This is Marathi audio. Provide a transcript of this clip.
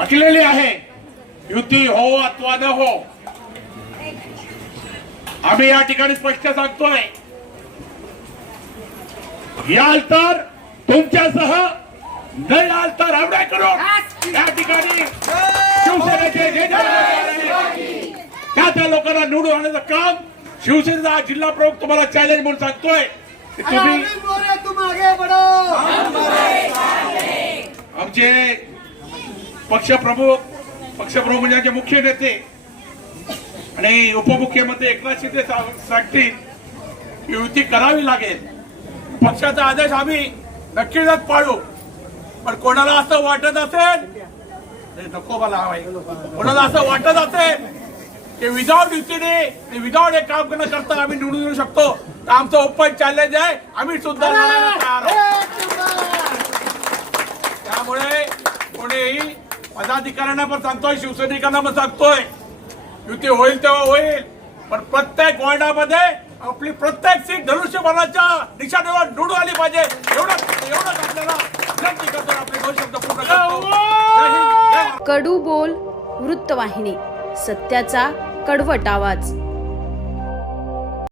आखलेली आहे. युती हो अथवा न हो, आम्ही या ठिकाणी स्पष्ट सांगतोय, याल तर तुमच्यासह, न याल तर हवडे करू. या ठिकाणी शिवसेनेचे जे त्या लोकांना निवडून आणण्याचं काम शिवसेनेचा जिल्हा प्रमुख तुम्हाला चॅलेंज म्हणून सांगतोय की तुम्ही आमचे पक्षप्रमुख म्हणजे आमचे मुख्य नेते आणि उपमुख्यमंत्री एकनाथ शिंदे सांगतील की युती करावी लागेल. पक्षाचा आदेश आम्ही नक्कीच पाळू. पण कोणाला असं वाटत असेल, नको मला हवाय, कोणाला असं वाटत असेल की विदाउट युतीने विदाउट एक काम न करता आम्ही निवडून येऊ शकतो, तर आमचं ओपन चॅलेंज आहे. आम्ही सुद्धा लढायला तयार आहोत. त्यामुळे कोणीही पदाधिकाऱ्यांना पण सांगतोय, शिवसैनिकांना पण सांगतोय, युती होईल तेव्हा होईल, पण प्रत्येक वॉर्डामध्ये आपली प्रत्येक सीट धनुष्यबाणाच्या निशाणीवर निवडून आली पाहिजे. एवढंच आपल्याला विनंती करतो. आपले 2 शब्द पूर्ण करतो. कडू बोल वृत्तवाहिनी, सत्याचा कडवट आवाज.